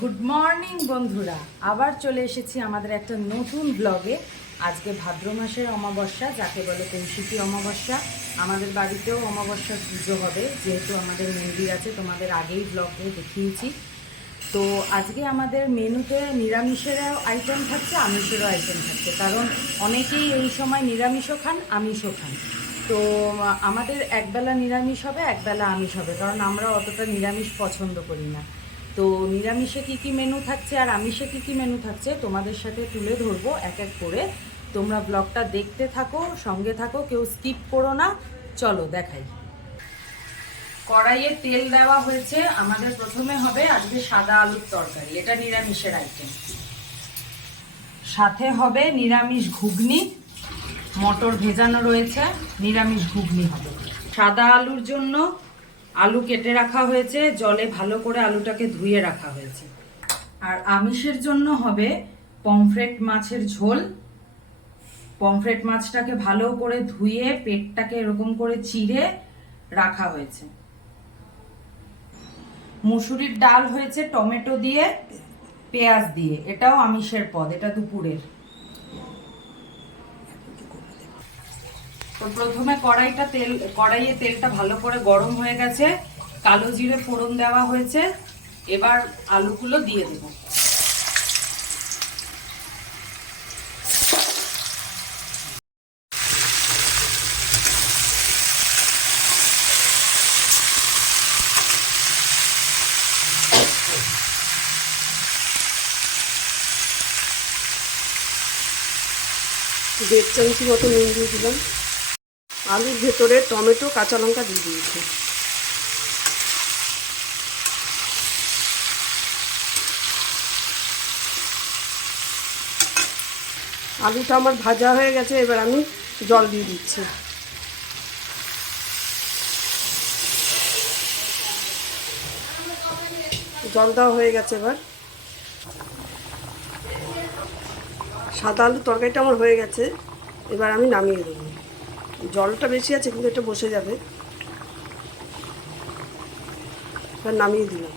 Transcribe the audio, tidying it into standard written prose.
Good morning বন্ধুরা, আবার চলে এসেছি আমাদের একটা নতুন ব্লগে। আজকে ভাদ্র মাসের অমাবস্যা, যাকে বলে কৌশিকী অমাবস্যা। আমাদের বাড়িতেও অমাবস্যার পুজো হবে, যেহেতু আমাদের মন্দির আছে, তোমাদের আগেই ব্লগে দেখিয়েছি। তো আজকে আমাদের মেনুতে নিরামিষেরও আইটেম থাকছে, আমিষেরও আইটেম থাকছে, কারণ অনেকেই এই সময় নিরামিষও খান, আমিষও খান। তো আমাদের একবেলা নিরামিষ হবে, একবেলা আমিষ হবে, কারণ আমরা অতটা নিরামিষ পছন্দ করি না। তো নিরামিষে কী কী মেনু থাকছে আর আমিষে কী কী মেনু থাকছে তোমাদের সাথে তুলে ধরবো এক এক করে। তোমরা ব্লগটা দেখতে থাকো, সঙ্গে থাকো, কেউ স্কিপ করো না। চলো দেখাই। কড়াইয়ে তেল দেওয়া হয়েছে। আমাদের প্রথমে হবে আজকে সাদা আলুর তরকারি, এটা নিরামিষের আইটেম। সাথে হবে নিরামিষ ঘুগনি, মটর ভেজানো রয়েছে, নিরামিষ ঘুগনি হবে। সাদা আলুর জন্য আলু কেটে রাখা হয়েছে, জলে ভালো করে আলুটাকে ধুয়ে রাখা হয়েছে। আর আমিষের জন্য হবে পমফ্রেট মাছের ঝোল। পমফ্রেট মাছটাকে ভালো করে ধুয়ে পেটটাকে এরকম করে চিড়ে রাখা হয়েছে। মুসুরির ডাল হয়েছে টমেটো দিয়ে, পেঁয়াজ দিয়ে, এটাও আমিষের পদ, এটা দুপুরের। তো প্রথমে কড়াইয়ে তেলটা ভালো করে গরম হয়ে গেছে, কালো জিরে ফোড়ন দেওয়া হয়েছে। এবার আলুগুলো দিয়ে দেব। দেড় চামচি মতো নুন দিয়ে দিলাম। আলুর ভেতরে টমেটো কাঁচা লঙ্কা দিয়ে দিয়েছি। আলুটা আমার ভাজা হয়ে গেছে, এবার আমি জল দিয়ে দিচ্ছি। জল দেওয়া হয়ে গেছে। এবার সাদা আলুর তরকারিটা আমার হয়ে গেছে, এবার আমি নামিয়ে দেবো। জলটা বেশি আছে কিন্তু এটা বসে যাবে। এবার নামিয়ে দিলাম।